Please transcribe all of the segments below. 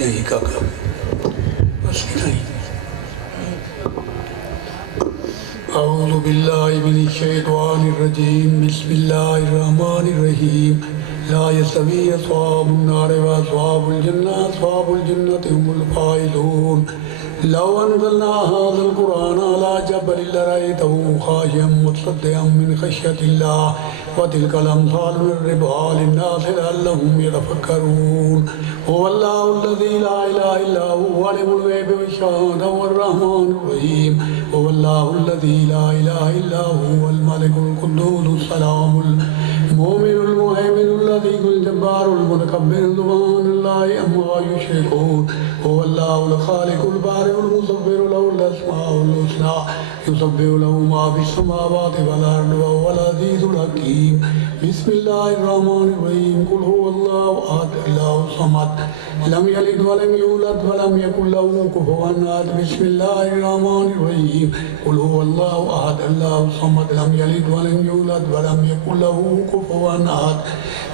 यही का काम बस नहीं। अऊज़ु बिल्लाहि मिनश शैतानिर रजीम बिस्मिल्लाहिर्रहमानिर रहीम ला यस्तवी अस्हाबुन नार व अस्हाबुल जन्नति हुमुल फाइज़ून लौ अनज़लना हाज़ल कुरआन अला जबलिन लरअयतहु खाशिअम मुतसद्दिअम मिन खश्यतिल्लाह व तिलकल अम्सालु नज़रिबुहा लिन्नासि लअल्लहुम यतफ़क्करून हुवल्लाहुल्लज़ी ला इलाहा इल्ला हुवा आलिमुल ग़ैबि वश्शहादति हुवर्रहमानुर रहीम हुवल्लाहुल्लज़ी ला इलाहा इल्ला हुवल मलिकुल कुद्दूसुस सलामुल मुमिनुल मुहैमिनुल लतीफ़ुल जब्बारुल मुतकब्बिरुल सुब्हानल्लाहि अम्मा युश्रिकून हुवल्लाहुल खालिकुल बारिउल मुसव्विरु लहुल अस्माउल हुस्ना युसब्बिहु लहु मा फिस समावाति वल अर्दि व हुवल अज़ीज़ुल हकीम बिस्मिल्लाहिर्रहमानिर रहीम कुल हुवल्लाहु अहद अल्लाहु समद लम यलिद व लम यूलद व लम यकुल लहु कुफुवन अहद बिस्मिल्लाहिर्रहमानिर रहीम कुल हुवल्लाहु अहद अल्लाहु समद लम यलिद व लम यूलद व लम यकुल लहु कुफुवन अहद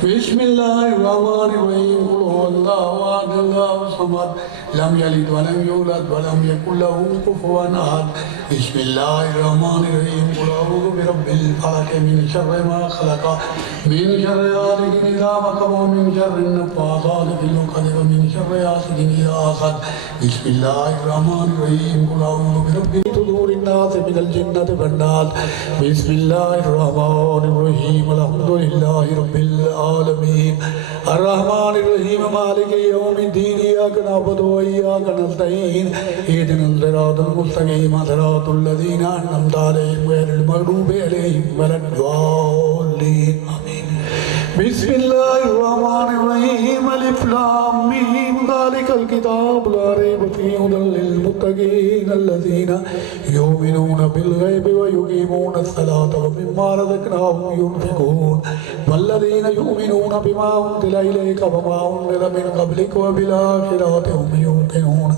बिस्मिल्लाहिर्रहमानिर रहीम कुल हुवल्लाहु अहद अल्लाहु समद लम यलिद व लम यूलद व लम यकुल लहु कुफुवन अहद बिस्मिल्लाहिर्रहमानिर्रहीम कुल अऊज़ु बिरब्बिल फलक मिन शर्रि मा खलक मिन शर्रि गासिकिन इज़ा वक़ब व मिन शर्रि नफ़्फ़ासाति फिल उक़द व मिन शर्रि हासिदिन इज़ा हसद बिस्मिल्लाहिर्रहमानिर्रहीम कुल अऊज़ु बिरब्बि सुदूरिन नास मिनल जिन्नति वन नास बिस्मिल्लाहिर्रहमानिर्रहीम अल्हम्दुलिल्लाहि रब्बिल आलमीन अर्रहमानिर्रहीम मालिकि यौमिद्दीन इय्याका नअबुदु व इय्याका नस्तईन इहदिनस सिरातल मुस्तक़ीम सिरातल लज़ीना अनअमता अलैहिम गैरिल मग़रूबि अलैहिम वलद्दाल्लीन आमीन। बिस्मिल्लाहिर्रहमानिर्रहीम अलिफ लाम मीम ज़ालिकल किताबु ला रैब फ़ीहि हुदल लिल मुत्तक़ीन अल्लज़ीना युमिनूना बिल ग़ैबि व युक़ीमूनस सलाता व मिम्मा रज़क़नाहुम युनफ़िक़ून वल्लज़ीना युमिनूना बिमा उन्ज़िला इलैका व मा उन्ज़िला मिन क़ब्लिक व बिल आख़िरति हुम यूक़िनून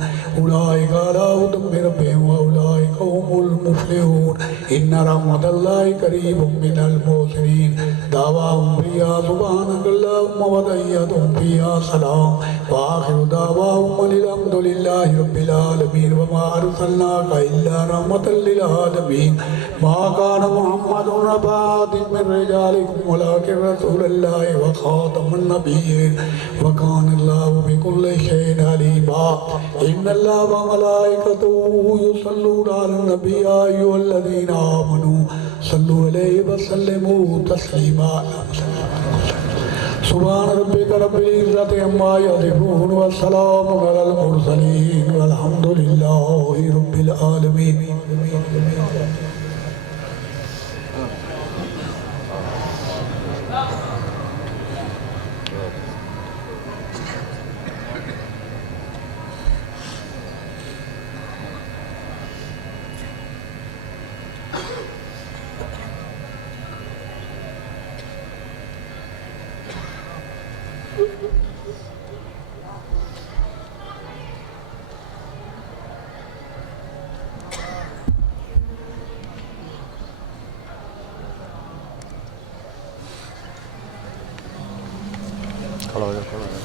उलाइका अला हुदम मिन रब्बिहिम व उलाइका हुमुल मुफ़्लिहून इन्ना रहमतल्लाहि क़रीबुम मिनल मुहसिनीन दावाहुम फ़ीहा सुब्हानकल्लाहुम्मा व तहिय्यतुहुम फ़ीहा सलाम व आख़िरु दावाहुम अनिल हम्दुलिल्लाहि रब्बिल आलमीन व मा अर्सलनाका इल्ला रहमतल लिल आलमीन मा कान मुहम्मदुन अबा अहदिन मिन रिजालिकुम वलाकिन रसूलल्लाहि व ख़ातमुन नबिय्यीन व कानल्लाहु बिकुल्लि शैइन अलीमा इन्नल्लाहा व मलाइकतहु युसल्लूना अलन नबी या अय्युहल्लज़ीना आमनू सल्लु अलैहि व सल्लिमू तस्लीमा सुब्हान रब्बिका रब्बिल इज़्ज़ति अम्मा यसिफून व सलामुन अलल मुरसलीन वल्हम्दुलिल्लाहि रब्बिल आलमीन। खड़ा हो जा खड़ा हो जा।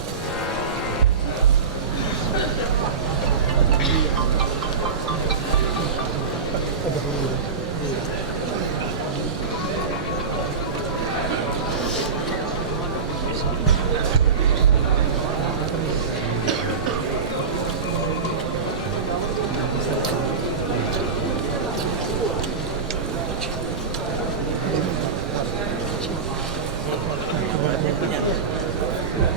Banyak.